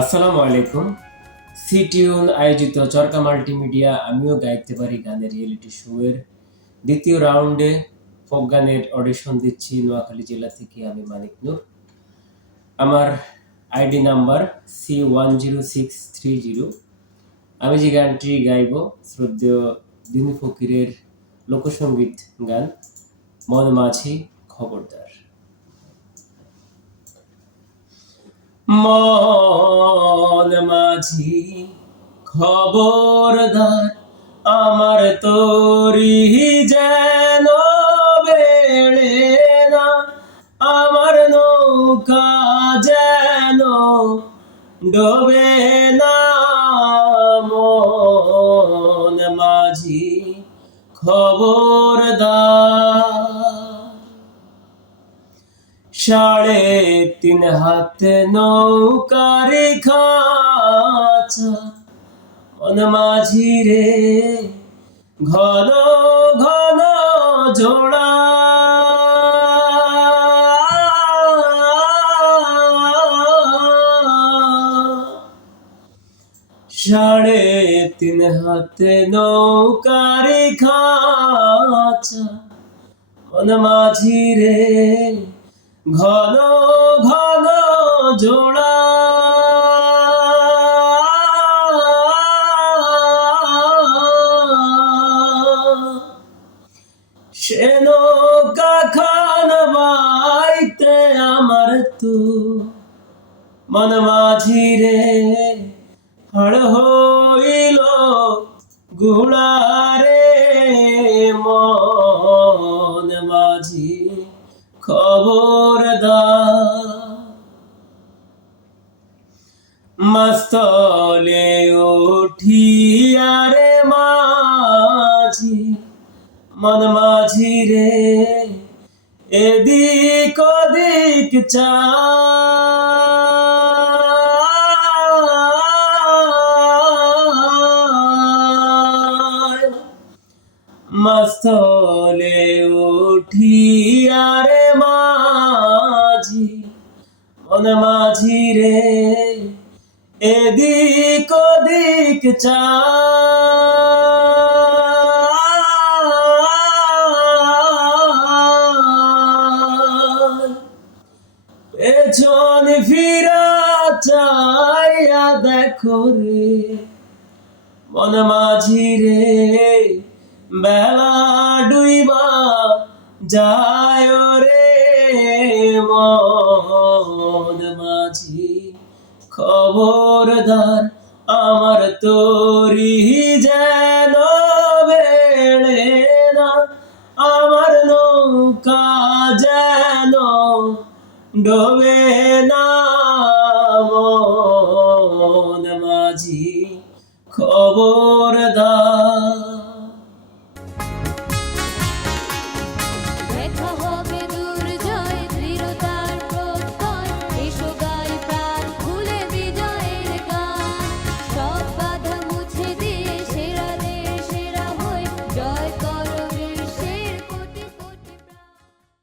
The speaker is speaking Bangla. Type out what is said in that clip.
আসসালামু আলাইকুম। সিটিউন আয়োজিত চরকা মাল্টিমিডিয়া আমিও গাইতে পারি গানের রিয়েলিটি শো এর দ্বিতীয় রাউন্ডে ফোক গানের অডিশন দিচ্ছি নোয়াখালী জেলা থেকে আমি মানিক নূর। আমার আইডি নাম্বার C10630। আমি যে গানটি গাইব শ্রদ্ধেয় দিনু ফকিরের লোকসঙ্গীত গান মন মাঝি খবরদার। মন মাঝি খবরদার, আমার তরি যেন বেড়ে না, আমার নৌকা যেন ডোবে না। মন মাঝি খবরদার, 3.5 হাত নৌকার খাঁচা, মন মাঝি রে ঘন ঘন জোড়া। সাড়ে 3 হাত নৌকার খাঁচা, মন মাঝি রে ঘন ঘন জোড়া। সে নৌকা খান বাইতে আমার তু মন মাঝি রে হাড় হইল গুড়ারে। মন মাঝি খবরদার, মাস্তলে উঠিয়া রে মাঝি, মন মাঝি রে এদিক ওদিক চায়। মাস্তলে উঠিয়া রে মাঝি, মন মাঝি রে এদিক ওদিক চায়। পেছন ফিরা চাইয়া দেখো রে মন মাঝি রে, বেলা ডুইবা যায় রে। মন মাঝি খবরদার, আমার তরি যেন বেড়ে না, আমার নৌকা যেন ডোবে না।